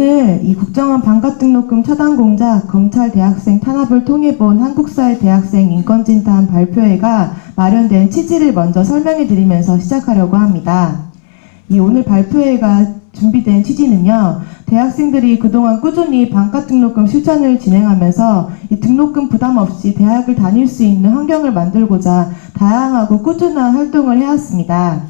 오늘 이 국정원 반값등록금 차단 공작, 검찰 대학생 탄압을 통해본 한국사회 대학생 인권진단 발표회가 마련된 취지를 먼저 설명해 드리면서 시작하려고 합니다. 이 오늘 발표회가 준비된 취지는요, 대학생들이 그동안 꾸준히 반값등록금 실천을 진행하면서 이 등록금 부담 없이 대학을 다닐 수 있는 환경을 만들고자 다양하고 꾸준한 활동을 해왔습니다.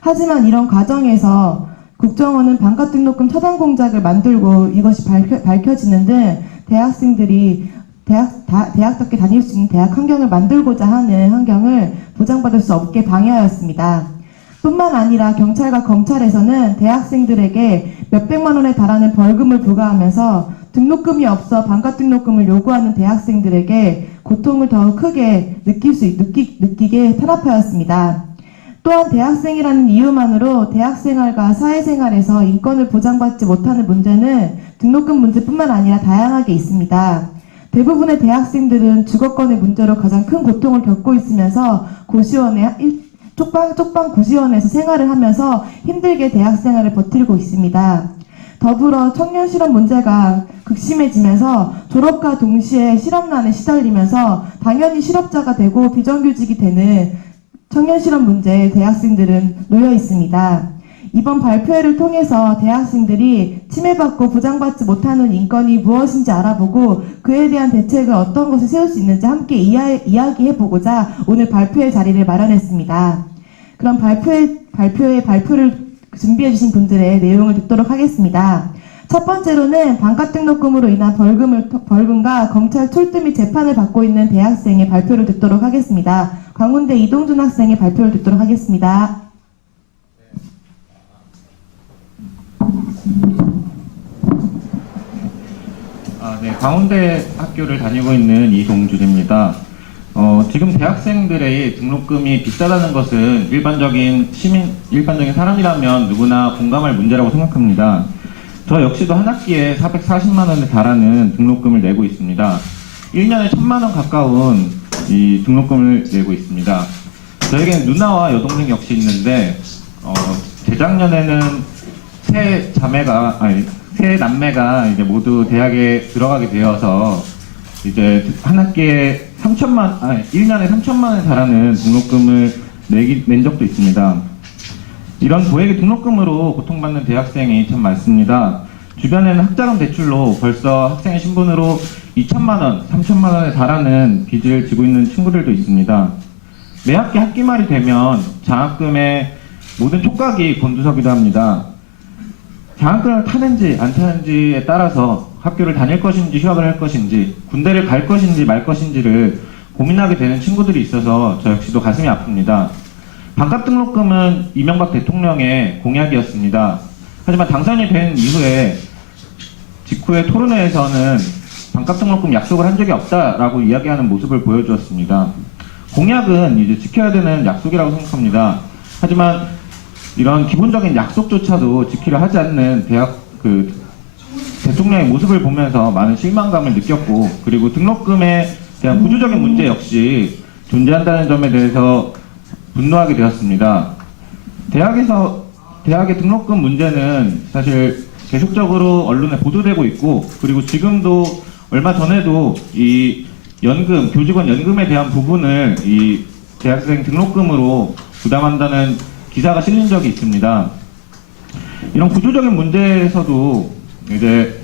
하지만 이런 과정에서 국정원은 반값등록금 차단 공작을 만들고 이것이 밝혀지는 등 대학생들이 대학답게 다닐 수 있는 대학 환경을 만들고자 하는 환경을 보장받을 수 없게 방해하였습니다. 뿐만 아니라 경찰과 검찰에서는 대학생들에게 몇백만 원에 달하는 벌금을 부과하면서 등록금이 없어 반값등록금을 요구하는 대학생들에게 고통을 더욱 크게 느끼게 탄압하였습니다. 또한 대학생이라는 이유만으로 대학생활과 사회생활에서 인권을 보장받지 못하는 문제는 등록금 문제뿐만 아니라 다양하게 있습니다. 대부분의 대학생들은 주거권의 문제로 가장 큰 고통을 겪고 있으면서 쪽방 고시원에서 생활을 하면서 힘들게 대학생활을 버티고 있습니다. 더불어 청년 실업 문제가 극심해지면서 졸업과 동시에 실업난에 시달리면서 당연히 실업자가 되고 비정규직이 되는 청년 실업 문제에 대학생들은 놓여 있습니다. 이번 발표회를 통해서 대학생들이 침해받고 보장받지 못하는 인권이 무엇인지 알아보고 그에 대한 대책을 어떤 것을 세울 수 있는지 함께 이야기해보고자 오늘 발표회 자리를 마련했습니다. 그럼 발표를 준비해주신 분들의 내용을 듣도록 하겠습니다. 첫 번째로는 반값등록금으로 인한 벌금과 검찰 출두 및 재판을 받고 있는 대학생의 발표를 듣도록 하겠습니다. 광운대 이동준 학생의 발표를 듣도록 하겠습니다. 네, 광운대 학교를 다니고 있는 이동준입니다. 지금 대학생들의 등록금이 비싸다는 것은 일반적인 사람이라면 누구나 공감할 문제라고 생각합니다. 저 역시도 한 학기에 440만 원에 달하는 등록금을 내고 있습니다. 1년에 1000만 원 가까운 이 등록금을 내고 있습니다. 저에게는 누나와 여동생 역시 있는데 재작년에는 세 남매가 이제 모두 대학에 들어가게 되어서 이제 한 학기에 1년에 3천만 원에 달하는 등록금을 낸 적도 있습니다. 이런 고액의 등록금으로 고통받는 대학생이 참 많습니다. 주변에는 학자금 대출로 벌써 학생의 신분으로 2천만 원, 3천만 원에 달하는 빚을 지고 있는 친구들도 있습니다. 매 학기 학기말이 되면 장학금의 모든 촉각이 곤두서기도 합니다. 장학금을 타는지 안 타는지에 따라서 학교를 다닐 것인지 휴학을 할 것인지 군대를 갈 것인지 말 것인지를 고민하게 되는 친구들이 있어서 저 역시도 가슴이 아픕니다. 반값등록금은 이명박 대통령의 공약이었습니다. 하지만 당선이 된 직후에 토론회에서는 반값등록금 약속을 한 적이 없다라고 이야기하는 모습을 보여주었습니다. 공약은 이제 지켜야 되는 약속이라고 생각합니다. 하지만 이런 기본적인 약속조차도 지키려 하지 않는 대통령의 모습을 보면서 많은 실망감을 느꼈고, 그리고 등록금에 대한 구조적인 문제 역시 존재한다는 점에 대해서 분노하게 되었습니다. 대학의 등록금 문제는 사실 계속적으로 언론에 보도되고 있고, 그리고 지금도 얼마 전에도 이 교직원 연금에 대한 부분을 이 대학생 등록금으로 부담한다는 기사가 실린 적이 있습니다. 이런 구조적인 문제에서도 이제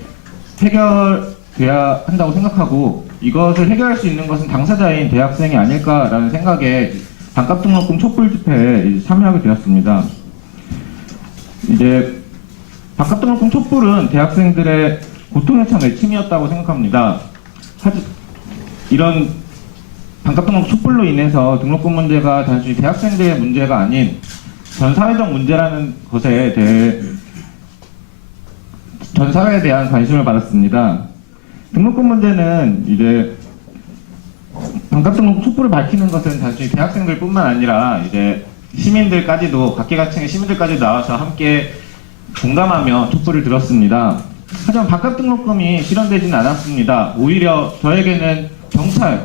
해결돼야 한다고 생각하고, 이것을 해결할 수 있는 것은 당사자인 대학생이 아닐까라는 생각에 반값등록금 촛불 집회에 참여하게 되었습니다. 이제 반값등록금 촛불은 대학생들의 고통에 찬 외침이었다고 생각합니다. 이런 반값등록금 촛불로 인해서 등록금 문제가 단순히 대학생들의 문제가 아닌 전 사회적 문제라는 것에 대해 전 사회에 대한 관심을 받았습니다. 등록금 문제는 이제 반값등록금 촛불을 밝히는 것은 단순히 대학생들뿐만 아니라 이제 시민들까지도, 각계각층의 시민들까지 나와서 함께 공감하며 촛불을 들었습니다. 하지만 반값등록금이 실현되지는 않았습니다. 오히려 저에게는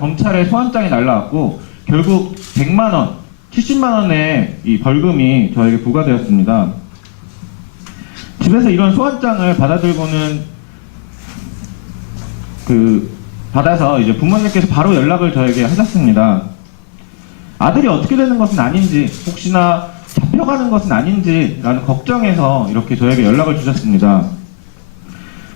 검찰의 소환장이 날라왔고 결국 100만 원, 70만 원의 이 벌금이 저에게 부과되었습니다. 집에서 이런 소환장을 받아들고는 받아서 이제 부모님께서 바로 연락을 저에게 하셨습니다. 아들이 어떻게 되는 것은 아닌지, 혹시나 잡혀가는 것은 아닌지라는 걱정에서 이렇게 저에게 연락을 주셨습니다.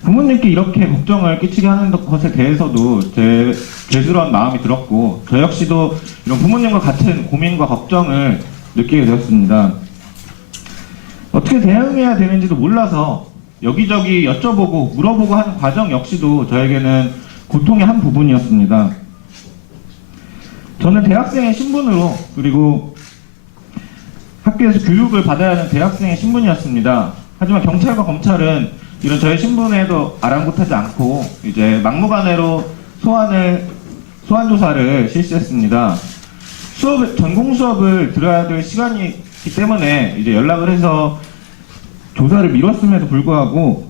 부모님께 이렇게 걱정을 끼치게 하는 것에 대해서도 제 죄스러운 마음이 들었고, 저 역시도 이런 부모님과 같은 고민과 걱정을 느끼게 되었습니다. 어떻게 대응해야 되는지도 몰라서 여기저기 여쭤보고 물어보고 하는 과정 역시도 저에게는 고통의 한 부분이었습니다. 저는 대학생의 신분으로, 그리고 학교에서 교육을 받아야 하는 대학생의 신분이었습니다. 하지만 경찰과 검찰은 이런 저의 신분에도 아랑곳하지 않고 이제 막무가내로 소환 조사를 실시했습니다. 전공 수업을 들어야 될 시간이기 때문에 이제 연락을 해서 조사를 미뤘음에도 불구하고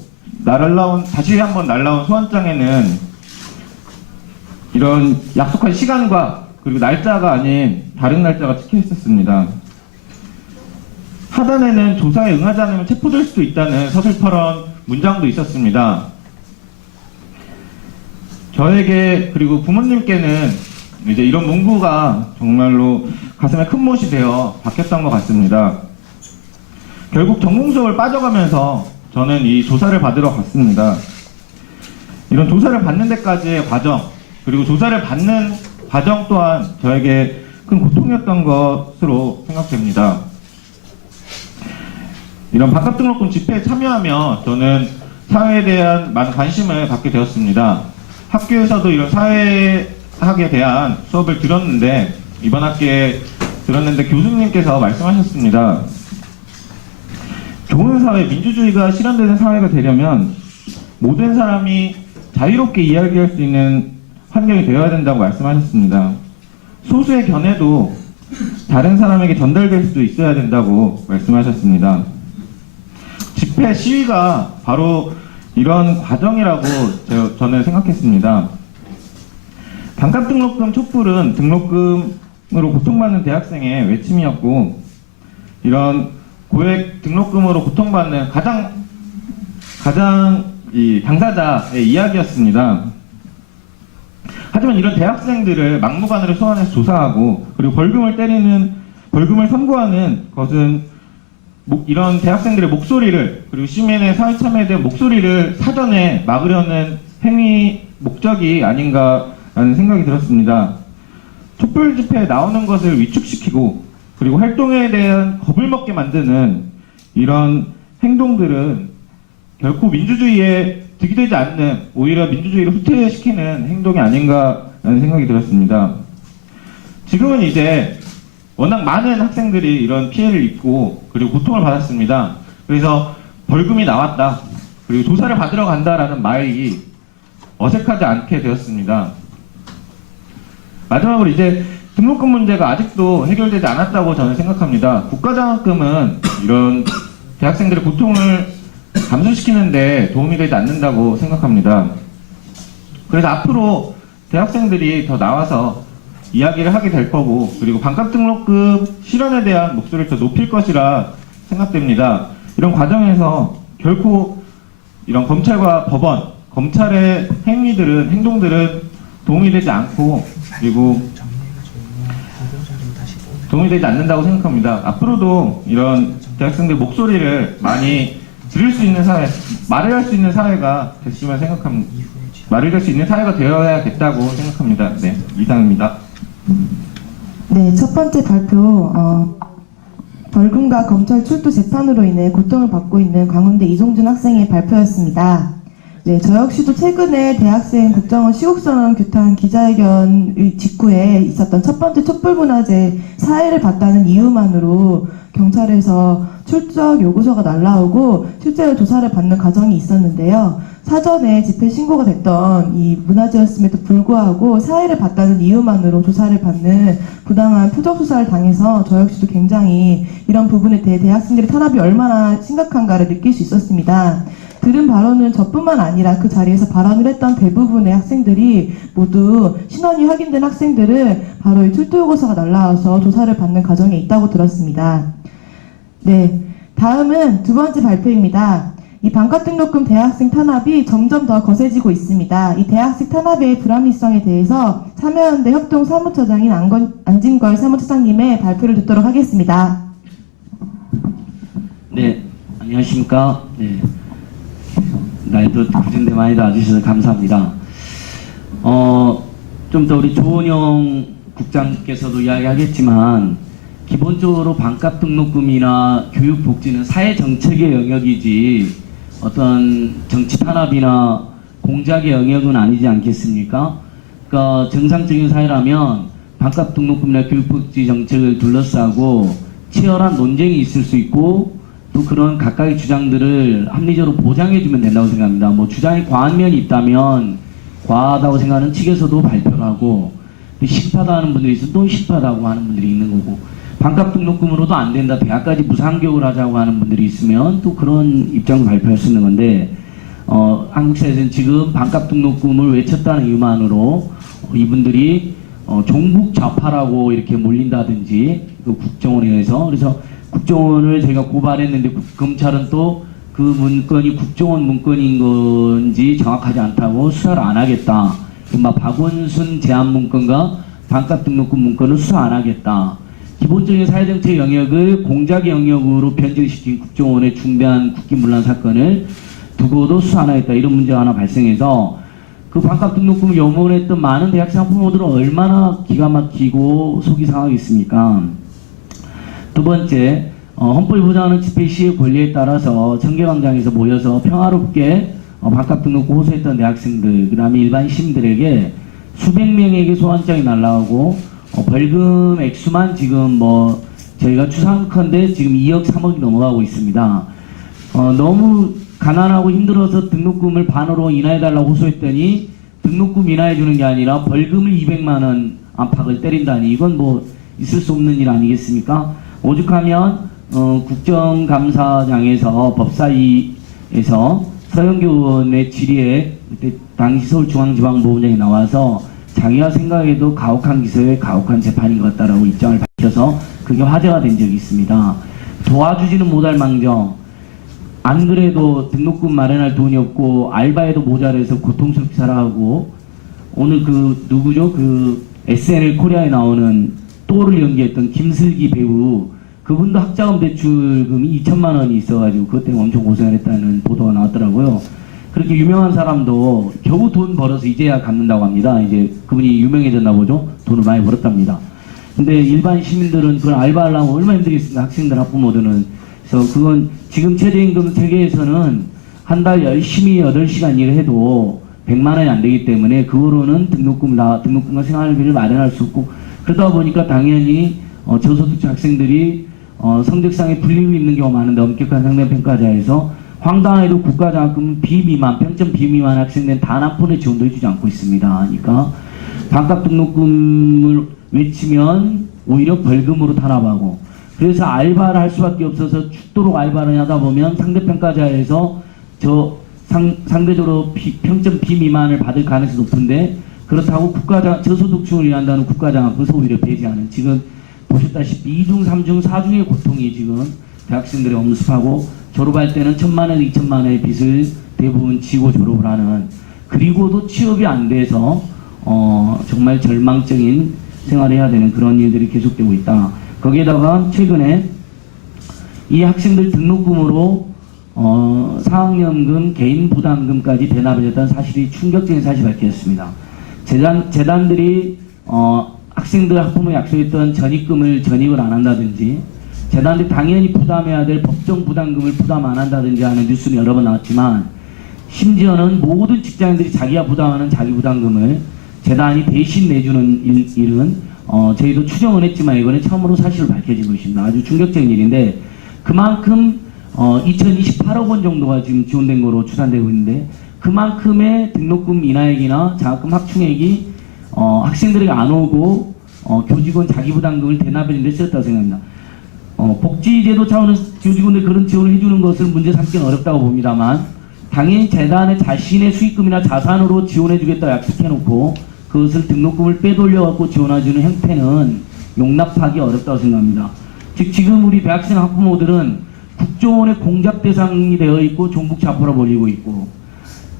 다시 한번 날라온 소환장에는 이런 약속한 시간과 그리고 날짜가 아닌 다른 날짜가 찍혀 있었습니다. 하단에는 조사에 응하지 않으면 체포될 수도 있다는 서슬퍼런 문장도 있었습니다. 저에게 그리고 부모님께는 이제 이런 문구가 정말로 가슴에 큰 못이 되어 박혔던 것 같습니다. 결국 전공 수업을 빠져가면서 저는 이 조사를 받으러 갔습니다. 이런 조사를 받는 데까지의 과정, 그리고 조사를 받는 과정 또한 저에게 큰 고통이었던 것으로 생각됩니다. 이런 반값등록금 집회에 참여하며 저는 사회에 대한 많은 관심을 갖게 되었습니다. 학교에서도 이런 사회학에 대한 수업을 들었는데, 이번 학기에 들었는데 교수님께서 말씀하셨습니다. 좋은 사회, 민주주의가 실현되는 사회가 되려면 모든 사람이 자유롭게 이야기할 수 있는 환경이 되어야 된다고 말씀하셨습니다. 소수의 견해도 다른 사람에게 전달될 수도 있어야 된다고 말씀하셨습니다. 집회 시위가 바로 이런 과정이라고 저는 생각했습니다. 반값등록금 촛불은 등록금으로 고통받는 대학생의 외침이었고, 이런 고액 등록금으로 고통받는 가장 이 당사자의 이야기였습니다. 하지만 이런 대학생들을 막무가내로 소환해서 조사하고, 그리고 벌금을 선고하는 것은 이런 대학생들의 목소리를, 그리고 시민의 사회 참여에 대한 목소리를 사전에 막으려는 목적이 아닌가라는 생각이 들었습니다. 촛불 집회에 나오는 것을 위축시키고, 그리고 활동에 대한 겁을 먹게 만드는 이런 행동들은 결코 민주주의에 득이 되지 않는, 오히려 민주주의를 후퇴시키는 행동이 아닌가라는 생각이 들었습니다. 지금은 이제 워낙 많은 학생들이 이런 피해를 입고 그리고 고통을 받았습니다. 그래서 벌금이 나왔다, 그리고 조사를 받으러 간다라는 말이 어색하지 않게 되었습니다. 마지막으로 이제 등록금 문제가 아직도 해결되지 않았다고 저는 생각합니다. 국가장학금은 이런 대학생들의 고통을 감소시키는데 도움이 되지 않는다고 생각합니다. 그래서 앞으로 대학생들이 더 나와서 이야기를 하게 될 거고, 그리고 반값등록금 실현에 대한 목소리를 더 높일 것이라 생각됩니다. 이런 과정에서 결코 이런 검찰과 법원, 검찰의 행동들은 도움이 되지 않고, 그리고 도움이 되지 않는다고 생각합니다. 앞으로도 이런 대학생들 목소리를 많이 들을 수 있는 사회, 말을 할 수 있는 사회가 됐으면 생각합니다. 말을 할 수 있는 사회가 되어야겠다고 생각합니다. 네, 이상입니다. 네, 첫 번째 발표, 벌금과 검찰 출두 재판으로 인해 고통을 받고 있는 광운대 이종준 학생의 발표였습니다. 네, 저 역시도 최근에 대학생 국정원 시국선언 규탄 기자회견 직후에 있었던 첫 번째 촛불문화제 사회를 봤다는 이유만으로 경찰에서 출석 요구서가 날라오고 실제로 조사를 받는 과정이 있었는데요. 사전에 집회 신고가 됐던 이 문화재였음에도 불구하고 사회를 봤다는 이유만으로 조사를 받는 부당한 표적 수사를 당해서 저 역시도 굉장히 이런 부분에 대해 대학생들의 탄압이 얼마나 심각한가를 느낄 수 있었습니다. 들은 바로는 저뿐만 아니라 그 자리에서 발언을 했던 대부분의 학생들이 모두 신원이 확인된 학생들은 바로 이 출두요구서가 날라와서 조사를 받는 과정에 있다고 들었습니다. 네, 다음은 두 번째 발표입니다. 이 반값 등록금 대학생 탄압이 점점 더 거세지고 있습니다. 이 대학생 탄압의 불합리성에 대해서 참여연대 협동 사무처장인 안진걸 사무처장님의 발표를 듣도록 하겠습니다. 네, 안녕하십니까. 네. 날도 굳은데 많이 나와주셔서 감사합니다. 좀 더 우리 조은영 국장께서도 이야기하겠지만, 기본적으로 반값 등록금이나 교육복지는 사회정책의 영역이지, 어떤 정치 탄압이나 공작의 영역은 아니지 않겠습니까? 그러니까 정상적인 사회라면 반값 등록금이나 교육복지 정책을 둘러싸고 치열한 논쟁이 있을 수 있고, 또 그런 각각의 주장들을 합리적으로 보장해주면 된다고 생각합니다. 뭐 주장이 과한 면이 있다면 과하다고 생각하는 측에서도 발표를 하고, 실패하다 하는 분들이 있으면 또 실패하다고 하는 분들이 있는 거고, 반값 등록금으로도 안 된다, 대학까지 무상교육을 하자고 하는 분들이 있으면 또 그런 입장을 발표할 수 있는 건데, 한국 사회에서는 지금 반값 등록금을 외쳤다는 이유만으로 이분들이 종북 좌파라고 이렇게 몰린다든지, 그 국정원에 의해서, 그래서 국정원을 저희가 고발했는데 검찰은 또 그 문건이 국정원 문건인 건지 정확하지 않다고 수사를 안 하겠다. 박원순 제안 문건과 반값 등록금 문건을 수사 안 하겠다. 기본적인 사회정책 영역을 공작의 영역으로 변질시킨 국정원의 중대한 국기문란 사건을 두고도 수사 안 하겠다. 이런 문제가 하나 발생해서 그 반값 등록금을 요구했던 많은 대학생 학부모들은 얼마나 기가 막히고 속이 상하겠습니까? 두 번째, 헌법이 보장하는 집회 시의 권리에 따라서 청계광장에서 모여서 평화롭게 반값 등록금 호소했던 대학생들, 그 다음에 일반 시민들에게 수백 명에게 소환장이 날라오고, 벌금 액수만 지금 저희가 추산컨대 지금 2억 3억이 넘어가고 있습니다. 너무 가난하고 힘들어서 등록금을 반으로 인하해달라고 호소했더니 등록금 인하해주는 게 아니라 벌금을 200만 원 안팎을 때린다니, 이건 있을 수 없는 일 아니겠습니까? 오죽하면 국정감사장에서 법사위에서 서영교 의원의 질의에 그때 당시 서울중앙지방법원장이 나와서 자기가 생각해도 가혹한 기소에 가혹한 재판인 것 같다라고 입장을 밝혀서 그게 화제가 된 적이 있습니다. 도와주지는 못할 망정, 안 그래도 등록금 마련할 돈이 없고 알바에도 모자라서 고통스럽게 살아가고, 오늘 누구죠? SNL 코리아에 나오는 또를 연기했던 김슬기 배우, 그분도 학자금 대출금이 2천만 원이 있어가지고 그것 때문에 엄청 고생을 했다는 보도가 나왔더라고요. 그렇게 유명한 사람도 겨우 돈 벌어서 이제야 갚는다고 합니다. 이제 그분이 유명해졌나 보죠. 돈을 많이 벌었답니다. 근데 일반 시민들은 그걸 알바하려면 얼마나 힘들겠습니까? 학생들, 학부모들은. 그래서 그건 지금 최저임금 세계에서는 한 달 열심히 8시간 일을 해도 100만 원이 안 되기 때문에 그거로는 등록금과 생활비를 마련할 수 없고, 그러다 보니까 당연히 저소득층 학생들이 성적상에 불리고 있는 경우가 많은데, 엄격한 상대평가자에서 황당해도 국가장학금 비미만, 평점 비미만 학생들은 단 한 푼의 지원도 해주지 않고 있습니다. 그러니까 반값 등록금을 외치면 오히려 벌금으로 탄압하고, 그래서 알바를 할 수밖에 없어서 죽도록 알바를 하다 보면 상대평가자에서 상대적으로 평점 비미만을 받을 가능성이 높은데, 그렇다고 저소득층을 위한다는 국가장학금에서 오히려 배제하는, 지금 보셨다시피 2중, 3중, 4중의 고통이 지금 대학생들이 엄습하고, 졸업할 때는 1,000만 원, 2,000만 원의 빚을 대부분 지고 졸업을 하는, 그리고도 취업이 안 돼서 정말 절망적인 생활을 해야 되는 그런 일들이 계속되고 있다. 거기에다가 최근에 이 학생들 등록금으로 사학연금, 개인 부담금까지 대납해줬다는 사실이 충격적인 사실이 밝혀졌습니다. 재단들이 학생들 학부모에 약속했던 전입금을 전입을 안 한다든지, 재단들이 당연히 부담해야 될 법정 부담금을 부담 안 한다든지 하는 뉴스는 여러 번 나왔지만, 심지어는 모든 직장인들이 자기가 부담하는 자기 부담금을 재단이 대신 내주는 일은 저희도 추정을 했지만 이번에 처음으로 사실을 밝혀진 것입니다. 아주 충격적인 일인데, 그만큼 2028억 원 정도가 지금 지원된 거로 추산되고 있는데, 그만큼의 등록금 인하액이나 장학금 확충액이 학생들에게 안 오고 교직원 자기 부담금을 대납하는 데 쓰였다고 생각합니다. 복지제도 차원에서 교직원들 그런 지원을 해주는 것을 문제 삼기는 어렵다고 봅니다만, 당연히 재단의 자신의 수익금이나 자산으로 지원해주겠다고 약속해놓고 그것을 등록금을 빼돌려갖고 지원해주는 형태는 용납하기 어렵다고 생각합니다. 즉 지금 우리 대학생 학부모들은 국정원의 공작 대상이 되어 있고 종북 좌파로 몰리고 있고,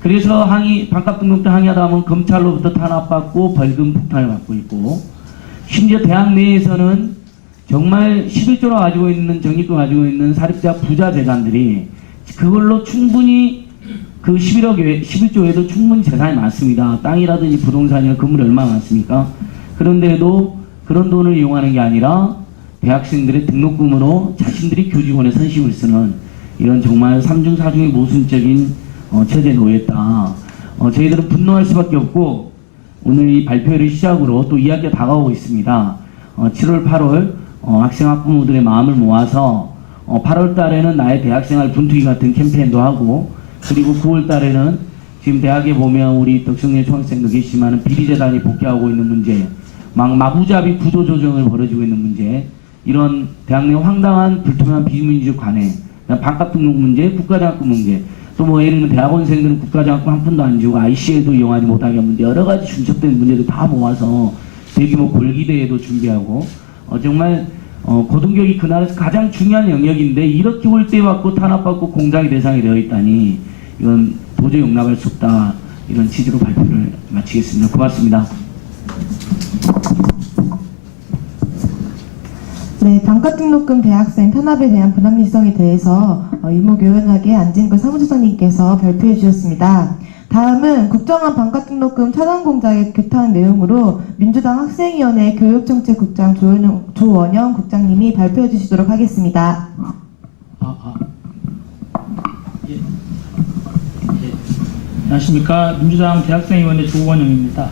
그래서 반값 등록도 항의하다 하면 검찰로부터 탄압받고 벌금 폭탄을 받고 있고, 심지어 대학 내에서는 정말 11조로 가지고 있는 적립금 가지고 있는 사립자 부자 재산들이 그걸로 충분히 그 11조에도 충분히 재산이 많습니다. 땅이라든지 부동산이나 건물이 얼마나 많습니까? 그런데도 그런 돈을 이용하는 게 아니라 대학생들의 등록금으로 자신들이 교직원의 선심을 쓰는 이런 정말 삼중사중의 모순적인 체제에 놓였다. 저희들은 분노할 수밖에 없고, 오늘 이 발표회를 시작으로 또 이야기가 다가오고 있습니다. 7월, 8월 학생 학부모들의 마음을 모아서 8월 달에는 나의 대학생활 분투기 같은 캠페인도 하고, 그리고 9월 달에는 지금 대학에 보면 우리 덕성여 총학생도 계시지만 비리재단이 복귀하고 있는 문제, 마구잡이 구조조정을 벌어지고 있는 문제, 이런 대학 내 황당한 불투명한 비민주적 관행, 반값 등록 문제, 국가장학금 문제, 또 뭐 예를 들면 대학원생들은 국가장학금 한 푼도 안 주고 ICL도 이용하지 못하게 한 문제, 여러 가지 중첩된 문제도 다 모아서 대규모 골기대회도 준비하고, 정말 고등교육이 그 나라에서 가장 중요한 영역인데 이렇게 홀대받고 탄압받고 공작의 대상이 되어 있다니 이건 도저히 용납할 수 없다. 이런 취지로 발표를 마치겠습니다. 고맙습니다. 네, 반값 등록금 대학생 탄압에 대한 불합리성에 대해서 일목요연하게 안진걸 사무처장님께서 발표해 주셨습니다. 다음은 국정원 반값 등록금 차단 공작에 규탄 내용으로 민주당 학생위원회 교육정책국장 조원영 국장님이 발표해 주시도록 하겠습니다. 예. 안녕하십니까. 민주당 대학생위원회 조원영입니다.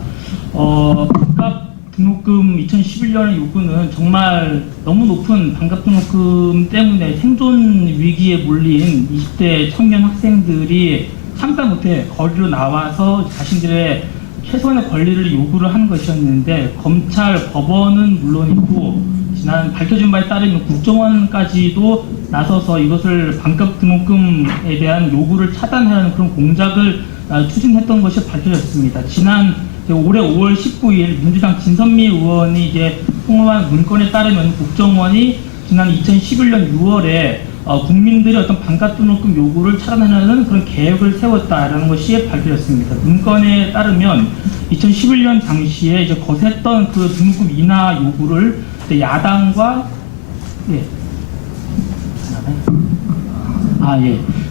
반값 등록금 2011년의 요구는 정말 너무 높은 반값 등록금 때문에 생존 위기에 몰린 20대 청년 학생들이 참다 못해 거리로 나와서 자신들의 최소한의 권리를 요구를 하는 것이었는데, 검찰, 법원은 물론이고 지난 밝혀진 바에 따르면 국정원까지도 나서서 이것을 반값 등록금에 대한 요구를 차단하는 그런 공작을 추진했던 것이 밝혀졌습니다. 지난 올해 5월 19일 민주당 진선미 의원이 통보한 문건에 따르면 국정원이 지난 2011년 6월에 국민들의 어떤 반값 등록금 요구를 차단하는 그런 계획을 세웠다라는 것이 밝혀졌습니다. 문건에 따르면 2011년 당시에 거셌던 그 등록금 인하 요구를 야당과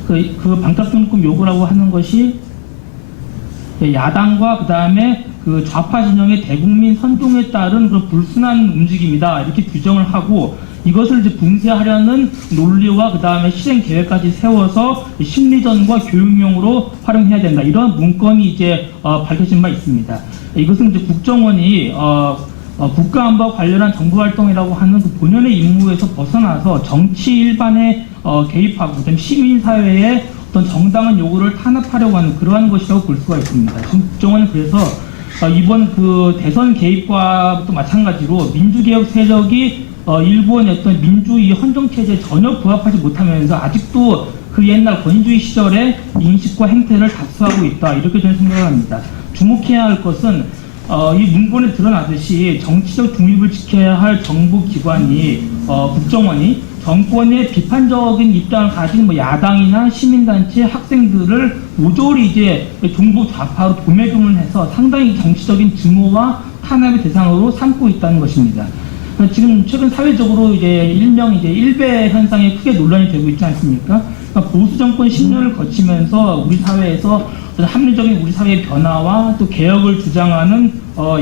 그 반값 등록금 요구라고 하는 것이 야당과 그 다음에 그 좌파 진영의 대국민 선동에 따른 그런 불순한 움직임이다, 이렇게 규정을 하고, 이것을 분쇄하려는 논리와 그 다음에 실행 계획까지 세워서 심리전과 교육용으로 활용해야 된다, 이런 문건이 밝혀진 바 있습니다. 이것은 국정원이 국가안보와 관련한 정부활동이라고 하는 그 본연의 임무에서 벗어나서 정치 일반에 개입하고, 그다음에 시민사회의 어떤 정당한 요구를 탄압하려고 하는 그러한 것이라고 볼 수가 있습니다. 지금 국정원은 그래서 이번 그 대선 개입과 또 마찬가지로 민주개혁 세력이 일본의 어떤 민주주의 헌정체제에 전혀 부합하지 못하면서 아직도 그 옛날 권위주의 시절의 인식과 행태를 답수하고 있다, 이렇게 저는 생각을 합니다. 주목해야 할 것은 이 문건에 드러나듯이 정치적 중립을 지켜야 할 정부기관이 국정원이 정권의 비판적인 입장을 가진 야당이나 시민단체, 학생들을 모조리 종북 좌파로 도매금을 해서 상당히 정치적인 증오와 탄압의 대상으로 삼고 있다는 것입니다. 지금 최근 사회적으로 일명 일배 현상이 크게 논란이 되고 있지 않습니까? 그러니까 보수 정권 10년을 거치면서 우리 사회에서 합리적인 우리 사회의 변화와 또 개혁을 주장하는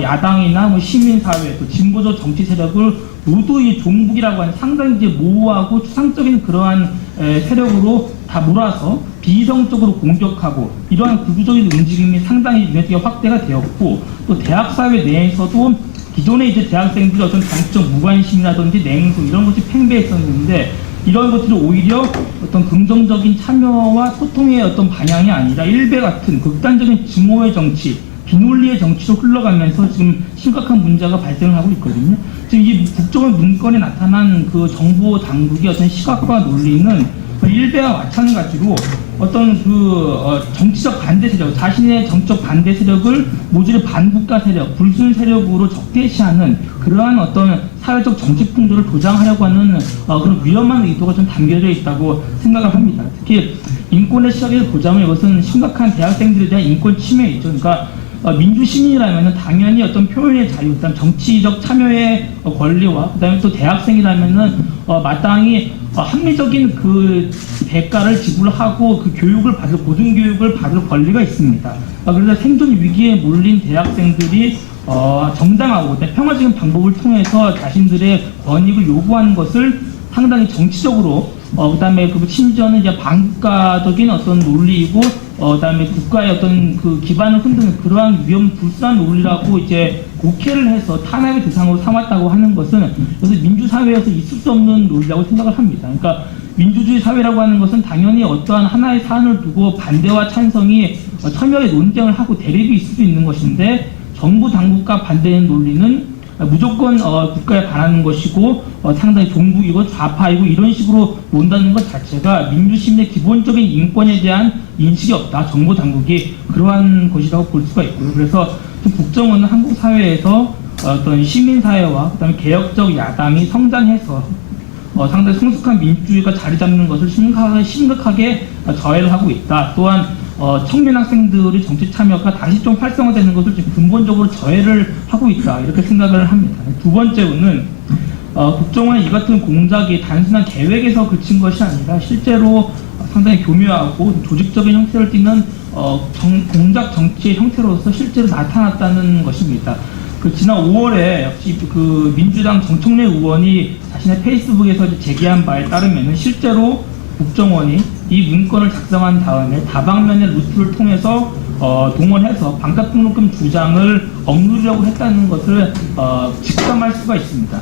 야당이나 시민사회, 또 진보적 정치 세력을 모두 이 종북이라고 하는 상당히 모호하고 추상적인 그러한 세력으로 다 몰아서 비이성적으로 공격하고, 이러한 구조적인 움직임이 상당히 눈에 확대가 되었고, 또 대학사회 내에서도 기존의 대학생들이 어떤 정치적 무관심이라든지 냉소 이런 것이 팽배했었는데, 이런 것들이 오히려 어떤 긍정적인 참여와 소통의 어떤 방향이 아니라 일배 같은 극단적인 증오의 정치, 비논리의 정치로 흘러가면서 지금 심각한 문제가 발생하고 있거든요. 지금 이 국정원 문건에 나타난 그 정부 당국의 어떤 시각과 논리는 일배와 마찬가지로 어떤 정치적 반대 세력, 자신의 정치적 반대 세력을 모조리 반국가 세력, 불순 세력으로 적대시하는 그러한 어떤 사회적 정치 풍조를 도장하려고 하는 그런 위험한 의도가 좀 담겨져 있다고 생각을 합니다. 특히 인권의 시각에서 보자면 이것은 심각한 대학생들에 대한 인권 침해이죠. 그러니까 민주시민이라면 당연히 어떤 표현의 자유, 그다음 정치적 참여의 권리와 그다음에 또 대학생이라면은 마땅히 합리적인 그 대가를 지불하고 그 교육을 받을 고등교육을 받을 권리가 있습니다. 그래서 생존 위기에 몰린 대학생들이 정당하고 평화적인 방법을 통해서 자신들의 권익을 요구하는 것을 상당히 정치적으로 그다음에 그 심지어는 이제 반국가적인 어떤 논리이고 그다음에 국가의 어떤 그 기반을 흔드는 그러한 불순한 논리라고 이제 곡해를 해서 탄압의 대상으로 삼았다고 하는 것은 그래서 민주사회에서 있을 수 없는 논리라고 생각을 합니다. 그러니까 민주주의 사회라고 하는 것은 당연히 어떠한 하나의 사안을 두고 반대와 찬성이 첨예하게 논쟁을 하고 대립이 있을 수 있는 것인데 정부 당국과 반대의 논리는 무조건 국가에 반하는 것이고 상당히 종북이고 좌파이고 이런 식으로 논다는 것 자체가 민주시민의 기본적인 인권에 대한 인식이 없다. 정부 당국이 그러한 것이라고 볼 수가 있고요. 그래서 국정원은 한국 사회에서 어떤 시민사회와 그다음에 개혁적 야당이 성장해서 상당히 성숙한 민주주의가 자리 잡는 것을 심각하게 저해를 하고 있다. 또한 청년 학생들의 정치 참여가 다시 좀 활성화되는 것을 좀 근본적으로 저해를 하고 있다. 이렇게 생각을 합니다. 두 번째로는 국정원의 이 같은 공작이 단순한 계획에서 그친 것이 아니라 실제로 상당히 교묘하고 조직적인 형태를 띠는 공작 정치의 형태로서 실제로 나타났다는 것입니다. 지난 5월에 역시 그 민주당 정청래 의원이 자신의 페이스북에서 제기한 바에 따르면 실제로 국정원이 이 문건을 작성한 다음에 다방면의 루트를 통해서 동원해서 반값 등록금 주장을 억누르려고 했다는 것을 직감할 수가 있습니다.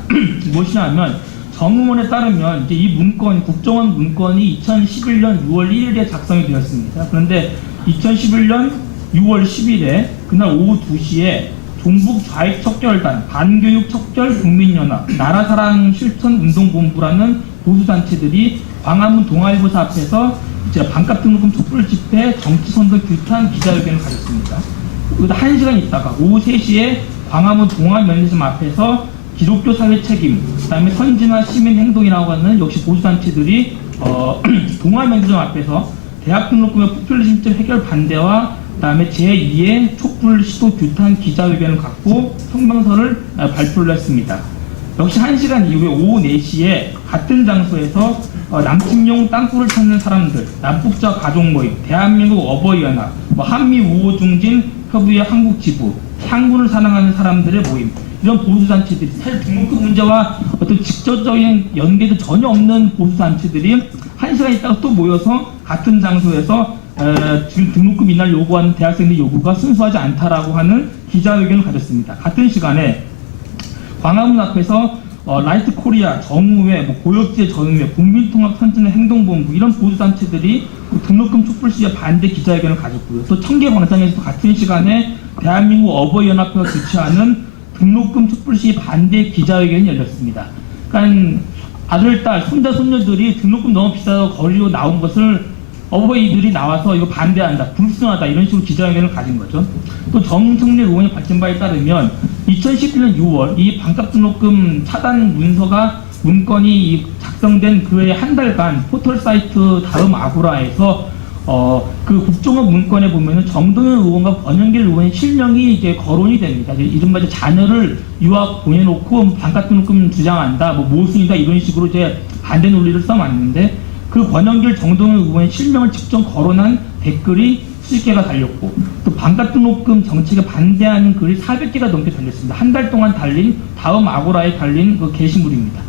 무엇이냐면 정의원에 따르면 이제 이 문건, 국정원 문건이 2011년 6월 1일에 작성이 되었습니다. 그런데 2011년 6월 10일에 그날 오후 2시에 종북 좌익 척결단, 반교육 척결 국민연합, 나라사랑 실천운동본부라는 보수단체들이 광화문 동아일보사 앞에서 이제 반값 등록금 촛불 집회 정치선거 규탄 기자회견을 가졌습니다. 그리고 1시간 있다가 오후 3시에 광화문 동아면세점 앞에서 기독교 사회 책임, 그다음에 선진화 시민 행동이라고 하는 역시 보수단체들이 동아면세점 앞에서 대학 등록금의 포퓰리즘적 해결 반대와 그다음에 제2의 촛불 시도 규탄 기자회견을 갖고 성명서를 발표를 했습니다. 역시 1시간 이후에 오후 4시에 같은 장소에서 남침용 땅굴을 찾는 사람들, 남북자 가족 모임, 대한민국 어버이연합, 한미 우호 중진 협의회 한국 지부, 향군을 사랑하는 사람들의 모임, 이런 보수단체들이 사실 등록금 문제와 어떤 직접적인 연계도 전혀 없는 보수단체들이 1시간 있다가 또 모여서 같은 장소에서 지금 등록금 인하를 요구하는 대학생들 요구가 순수하지 않다라고 하는 기자회견을 가졌습니다. 같은 시간에 광화문 앞에서 라이트 코리아, 정우회, 고역지의 정우회, 국민통합 선진의 행동본부 이런 보수단체들이 등록금 촛불 시위에 반대 기자회견을 가졌고요. 또 청계광장에서 같은 시간에 대한민국 어버이연합회가 주최하는 등록금 촛불 시위 반대 기자회견이 열렸습니다. 그러니까 아들, 딸, 손자, 손녀들이 등록금 너무 비싸서 거리로 나온 것을 어버이들이 나와서 이거 반대한다, 불순하다 이런 식으로 기자회견을 가진 거죠. 또 정청래 의원이 밝힌 바에 따르면 2011년 6월 이 반값 등록금 차단 문건이 작성된 그해 한 달간 포털 사이트 다음 아고라에서 그 국정원 문건에 보면은 정동현 의원과 권영길 의원의 실명이 이제 거론이 됩니다. 이른바 이제 자녀를 유학 보내놓고 반값 등록금 주장한다, 모순이다 이런 식으로 이제 반대 논리를 써왔는데 그 권영길 정동현 의원의 실명을 직접 거론한 댓글이 수십 개가 달렸고 또 반값 등록금 정책에 반대하는 글이 400개가 넘게 달렸습니다. 한 달 동안 달린 다음 아고라에 달린 그 게시물입니다.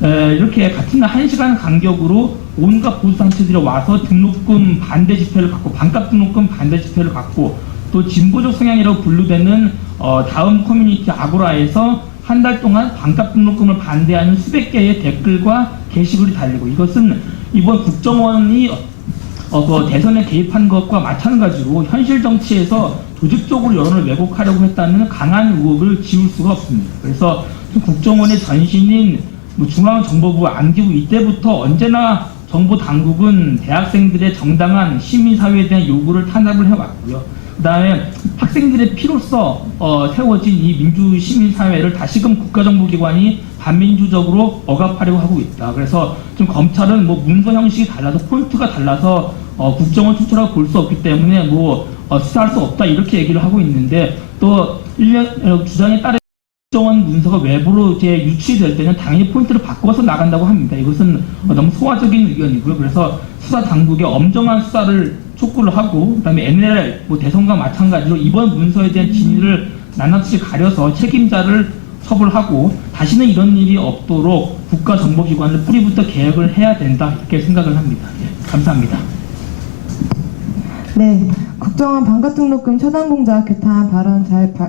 이렇게 같은 날 1시간 간격으로 온갖 보수단체들이 와서 등록금 반대 집회를 갖고 반값 등록금 반대 집회를 갖고 또 진보적 성향이라고 분류되는 다음 커뮤니티 아고라에서 한 달 동안 반값 등록금을 반대하는 수백 개의 댓글과 게시글이 달리고 이것은 이번 국정원이 그 대선에 개입한 것과 마찬가지로 현실 정치에서 조직적으로 여론을 왜곡하려고 했다는 강한 의혹을 지울 수가 없습니다. 그래서 국정원의 전신인 중앙정보부 안기부 이때부터 언제나 정부 당국은 대학생들의 정당한 시민사회에 대한 요구를 탄압을 해왔고요. 그 다음에 학생들의 피로써 세워진 이 민주시민사회를 다시금 국가정보기관이 반민주적으로 억압하려고 하고 있다. 그래서 좀 검찰은 뭐 문서 형식이 달라서 폰트가 달라서 국정원 추천이라고 볼 수 없기 때문에 수사할 수 없다 이렇게 얘기를 하고 있는데 또 주장에 따르 국정원 문서가 외부로 이제 유치될 때는 당연히 폰트를 바꿔서 나간다고 합니다. 이것은 너무 소화적인 의견이고요. 그래서 수사 당국의 엄정한 수사를 촉구를 하고 그다음에 NLL 대선과 마찬가지로 이번 문서에 대한 진위를 낱낱이 가려서 책임자를 처벌하고 다시는 이런 일이 없도록 국가정보기관을 뿌리부터 개혁을 해야 된다 이렇게 생각을 합니다. 예, 감사합니다. 네, 국정원 반값등록금 차단공작 규탄 발언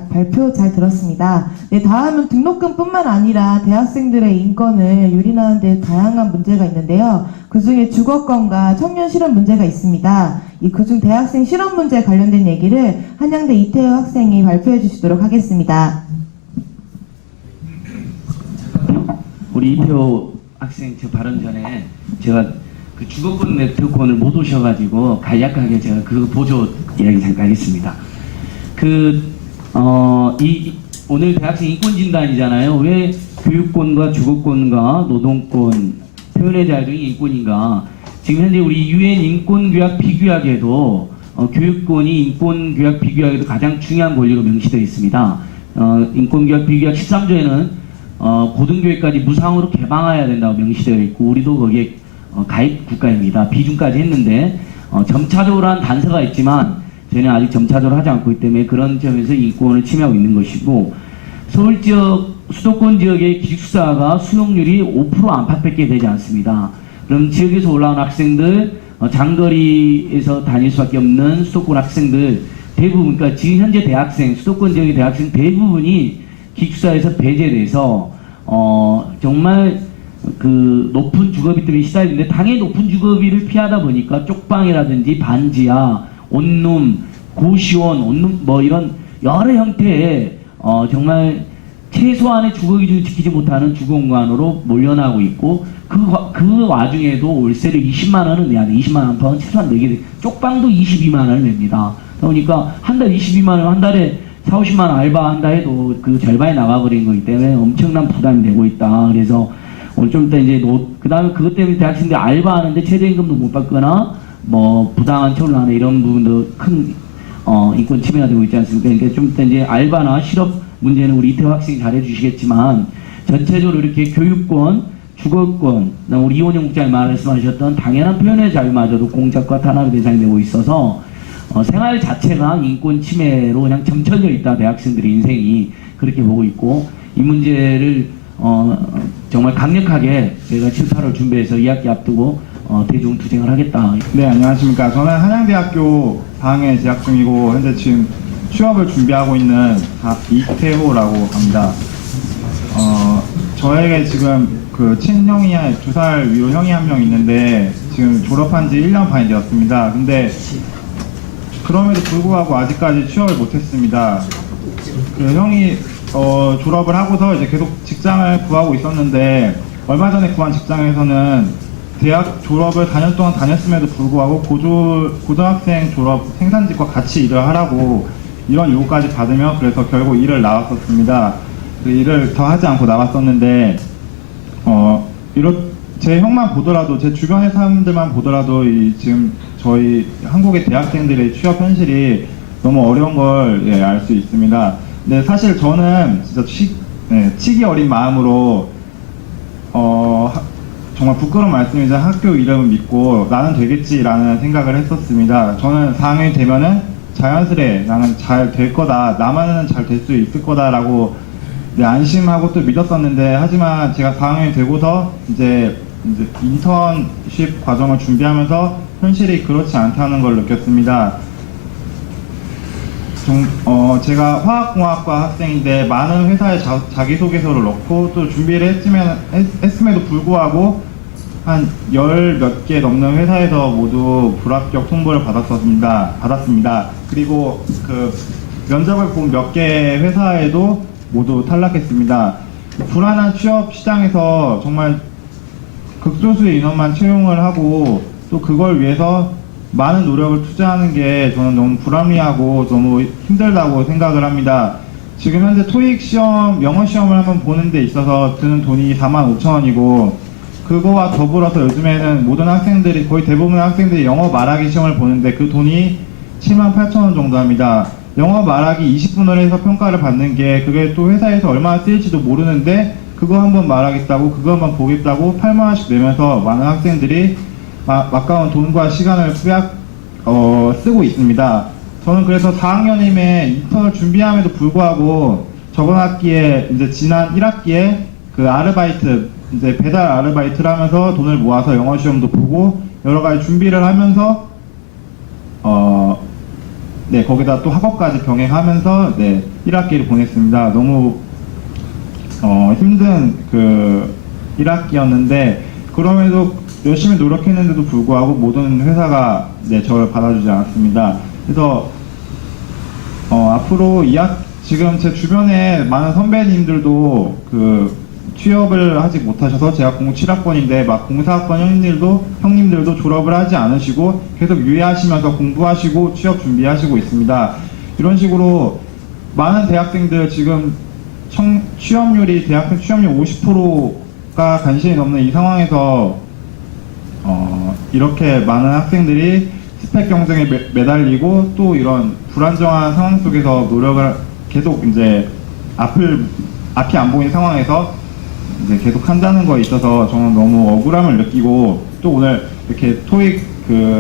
발표 잘 들었습니다. 네, 다음은 등록금뿐만 아니라 대학생들의 인권을 유린하는 데 다양한 문제가 있는데요. 그중에 주거권과 청년 실업 문제가 있습니다. 그중 대학생 실업 문제 관련된 얘기를 한양대 이태호 학생이 발표해 주시도록 하겠습니다. 우리 이태호 학생 저 발언 전에 제가 그 주거권 네트워크를 못 오셔가지고 간략하게 제가 그 보조 이야기 잠깐 하겠습니다. 오늘 대학생 인권 진단이잖아요. 왜 교육권과 주거권과 노동권, 표현의 자유 등이 인권인가? 지금 현재 우리 유엔 인권규약 비규약에도 교육권이 인권규약 비규약에도 가장 중요한 권리로 명시되어 있습니다. 인권규약 비규약 13조에는 고등교육까지 무상으로 개방해야 된다고 명시되어 있고 우리도 거기에 가입 국가입니다. 비준까지 했는데 점차적으로 한 단서가 있지만 저희는 아직 점차적으로 하지 않고 있기 때문에 그런 점에서 인권을 침해하고 있는 것이고 서울 지역 수도권 지역의 기숙사가 수용률이 5% 안팎밖에 되지 않습니다. 그럼 지역에서 올라온 학생들 장거리에서 다닐 수밖에 없는 수도권 학생들 대부분 그러니까 지금 현재 대학생 수도권 지역의 대학생 대부분이 기숙사에서 배제돼서 정말 그 높은 주거비 때문에 시달리는데 당연히 높은 주거비를 피하다 보니까 쪽방이라든지 반지하, 원룸, 고시원, 원룸 이런 여러 형태의 정말 최소한의 주거 기준을 지키지 못하는 주거 공간으로 몰려나고 있고 그 와중에도 월세를 20만 원은 내야 돼. 20만 원 안팎은 최소한 내게 돼. 쪽방도 22만 원을 냅니다. 그러니까 한 달 22만 원, 한 달에 4, 50만 원 알바 한다 해도 그 절반이 나가버린 거기 때문에 엄청난 부담이 되고 있다. 그래서 오늘 좀 이따 이제 그 다음에 그것 때문에 대학생들이 알바하는데 최저임금도 못 받거나 부당한 처우를 하는 이런 부분도 큰 인권 침해가 되고 있지 않습니까? 그러니까 좀 이따 이제 알바나 실업 문제는 우리 이태호 학생이 잘해주시겠지만 전체적으로 이렇게 교육권, 주거권, 우리 이원영 국장이 말씀하셨던 당연한 표현의 자유마저도 공작과 탄압의 대상이 되고 있어서 생활 자체가 인권 침해로 그냥 점쳐져 있다. 대학생들의 인생이 그렇게 보고 있고 이 문제를 정말 강력하게 저희가 7, 8월 준비해서 2학기 앞두고 대중투쟁을 하겠다. 네, 안녕하십니까. 저는 한양대학교 4학년 재학 중이고 현재 지금 취업을 준비하고 있는 이태호라고 합니다. 저에게 지금 그 친형이 2살 위로 형이 한 명 있는데 지금 졸업한 지 1년 반이 되었습니다. 근데 그럼에도 불구하고 아직까지 취업을 못했습니다. 그 형이 졸업을 하고서 이제 계속 직장을 구하고 있었는데 얼마 전에 구한 직장에서는 대학 졸업을 4년 동안 다녔음에도 불구하고 고등학생 졸업 생산직과 같이 일을 하라고 이런 요구까지 받으며 그래서 결국 일을 나왔었습니다. 그 일을 더 하지 않고 나왔었는데 제 형만 보더라도 제 주변의 사람들만 보더라도 지금 저희 한국의 대학생들의 취업 현실이 너무 어려운 걸 알 수 있습니다. 근데 사실 저는 진짜 치기 어린 마음으로 정말 부끄러운 말씀이자 학교 이름을 믿고 나는 되겠지라는 생각을 했었습니다. 저는 4학년이 되면은 자연스레 나는 잘 될 거다, 나만은 잘 될 수 있을 거다라고 안심하고 또 믿었었는데 하지만 제가 4학년이 되고서 이제 인턴십 과정을 준비하면서 현실이 그렇지 않다는 걸 느꼈습니다. 제가 화학공학과 학생인데 많은 회사에 자기소개서를 넣고 또 준비를 했음에도 불구하고 한 10몇 개 넘는 회사에서 모두 불합격 통보를 받았습니다. 그리고 그 면접을 본 몇 개 회사에도 모두 탈락했습니다. 불안한 취업 시장에서 정말 극소수의 인원만 채용을 하고 또 그걸 위해서 많은 노력을 투자하는 게 저는 너무 불합리하고 너무 힘들다고 생각을 합니다. 지금 현재 토익 시험, 영어 시험을 한번 보는 데 있어서 드는 돈이 45,000원이고, 그거와 더불어서 요즘에는 모든 학생들이, 거의 대부분의 학생들이 영어 말하기 시험을 보는데 그 돈이 78,000원 정도 합니다. 영어 말하기 20분을 해서 평가를 받는 게 그게 또 회사에서 얼마나 쓰일지도 모르는데 그거 한번 말하겠다고, 그거 한번 보겠다고 8만원씩 내면서 많은 학생들이 아까운 돈과 시간을 쓰고 있습니다. 저는 그래서 4학년임에 인턴을 준비함에도 불구하고 저번 학기에 이제 지난 1학기에 그 아르바이트, 이제 배달 아르바이트를 하면서 돈을 모아서 영어 시험도 보고 여러 가지 준비를 하면서 네, 거기다 또 학업까지 병행하면서 네, 1학기를 보냈습니다. 너무 힘든 그 1학기였는데 그럼에도 열심히 노력했는데도 불구하고 모든 회사가 네, 저를 받아주지 않았습니다. 그래서 앞으로 지금 제 주변에 많은 선배님들도 그 취업을 하지 못하셔서 제가 07학번인데 막 04학번 형님들도 졸업을 하지 않으시고 계속 유예하시면서 공부하시고 취업 준비하시고 있습니다. 이런 식으로 많은 대학생들 지금 대학생 취업률 50%가 간신히 넘는 이 상황에서 이렇게 많은 학생들이 스펙 경쟁에 매달리고 또 이런 불안정한 상황 속에서 노력을 계속 이제 앞이 안 보이는 상황에서 이제 계속 한다는 거에 있어서 저는 너무 억울함을 느끼고 또 오늘 이렇게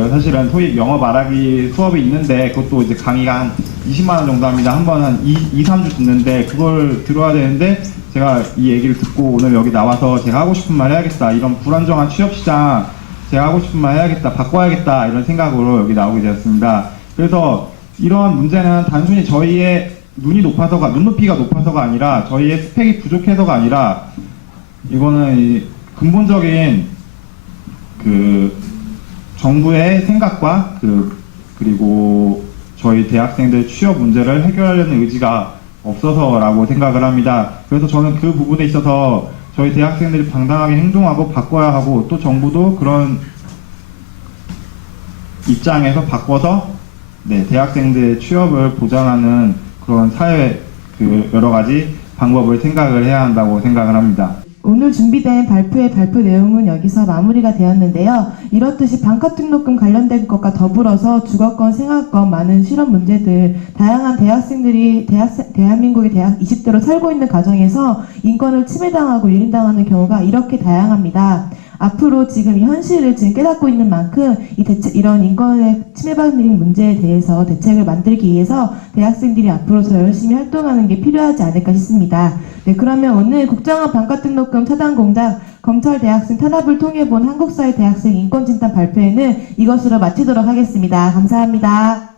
사실은 토익 영어 말하기 수업이 있는데 그것도 이제 강의가 한 20만원 정도 합니다. 한 번 한 3주 듣는데 그걸 들어야 되는데 제가 이 얘기를 듣고 오늘 여기 나와서 제가 하고 싶은 말 해야겠다. 이런 불안정한 취업시장 제가 하고 싶은 말 해야겠다. 바꿔야겠다. 이런 생각으로 여기 나오게 되었습니다. 그래서 이러한 문제는 단순히 저희의 눈높이가 높아서가 아니라 저희의 스펙이 부족해서가 아니라 이거는 근본적인 그 정부의 생각과 그리고 저희 대학생들 취업 문제를 해결하려는 의지가 없어서라고 생각을 합니다. 그래서 저는 그 부분에 있어서 저희 대학생들이 당당하게 행동하고 바꿔야 하고 또 정부도 그런 입장에서 바꿔서 네, 대학생들의 취업을 보장하는 그런 사회 여러 가지 방법을 생각을 해야 한다고 생각을 합니다. 오늘 준비된 발표 내용은 여기서 마무리가 되었는데요. 이렇듯이 반값 등록금 관련된 것과 더불어서 주거권, 생활권, 많은 실업 문제들, 다양한 대학생들이 대한민국의 대학 20대로 살고 있는 가정에서 인권을 침해당하고 유린당하는 경우가 이렇게 다양합니다. 앞으로 지금 이 현실을 지금 깨닫고 있는 만큼 이런 인권의 침해받는 문제에 대해서 대책을 만들기 위해서 대학생들이 앞으로 더 열심히 활동하는 게 필요하지 않을까 싶습니다. 네, 그러면 오늘 국정원 반값 등록금 차단 공작 검찰 대학생 탄압을 통해 본 한국사회 대학생 인권진단 발표회는 이것으로 마치도록 하겠습니다. 감사합니다.